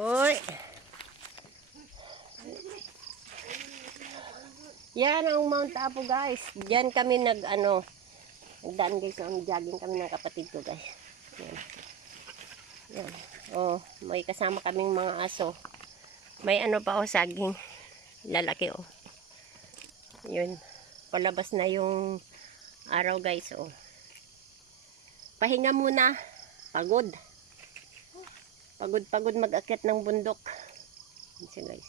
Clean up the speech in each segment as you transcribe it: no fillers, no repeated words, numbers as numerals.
Uy. Yan ang Mount Apo guys. Diyan kami nagdaan guys. Jogging kami ng kapatid ko guys. Yan. Yan. Oh, may kasama kaming mga aso. May pa saging. Lalaki oh. Yun. Palabas na yung araw guys oh. Pahinga muna. Pagod. Pagod mag-akyat ng bundok. Yan guys.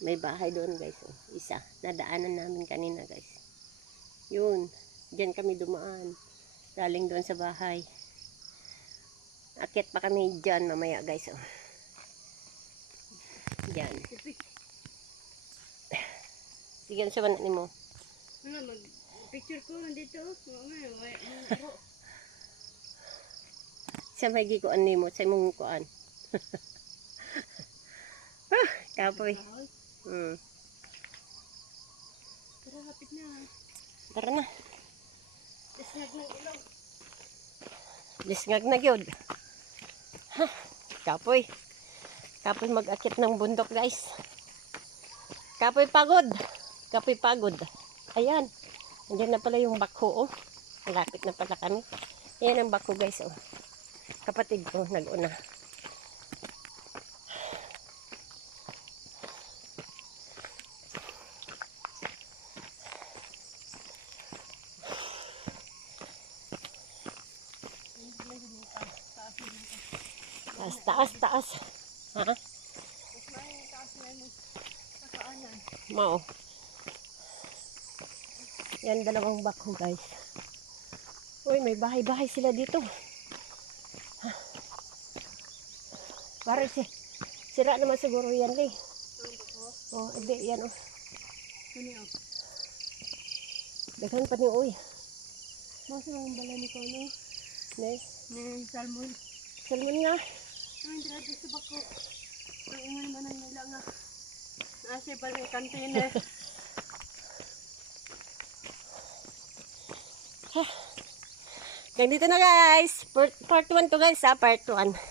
May bahay doon guys oh. Isa. Nadaanan namin kanina guys. Yun. Diyan kami dumaan. Galing doon sa bahay. Akyat pa kami dyan mamaya guys oh. Diyan. Sige sa banan mo. Mag-picture ko dito. Sa may gikuan ni mo. Sa mong kuan. Kapoy. Tara, hapit na. Tara na. Disngag ng ilong. Disngag na gyud. Kapoy. Kapoy mag-akit ng bundok guys. Kapoy pagod. Kapoy pagod. Ayan. Andiyan na pala yung bako oh. Malapit na pala kami. Ayan ang bako guys oh. Kapatid ko nag-una. Taas. Ha? Mao. Yan dalawang bako guys. Uy, may bahay-bahay sila dito. Parang sira naman siguro yan eh. Oh, hindi yan oh. Daghan pa ni uy. Masa ang bala ni ko no? Ni salmon. Salmon nga. Ang dito sa bako. Ang ingon man ang nila nga. Nasa balik kantina. Ganito na guys. Part 1 to guys ha. Part 1.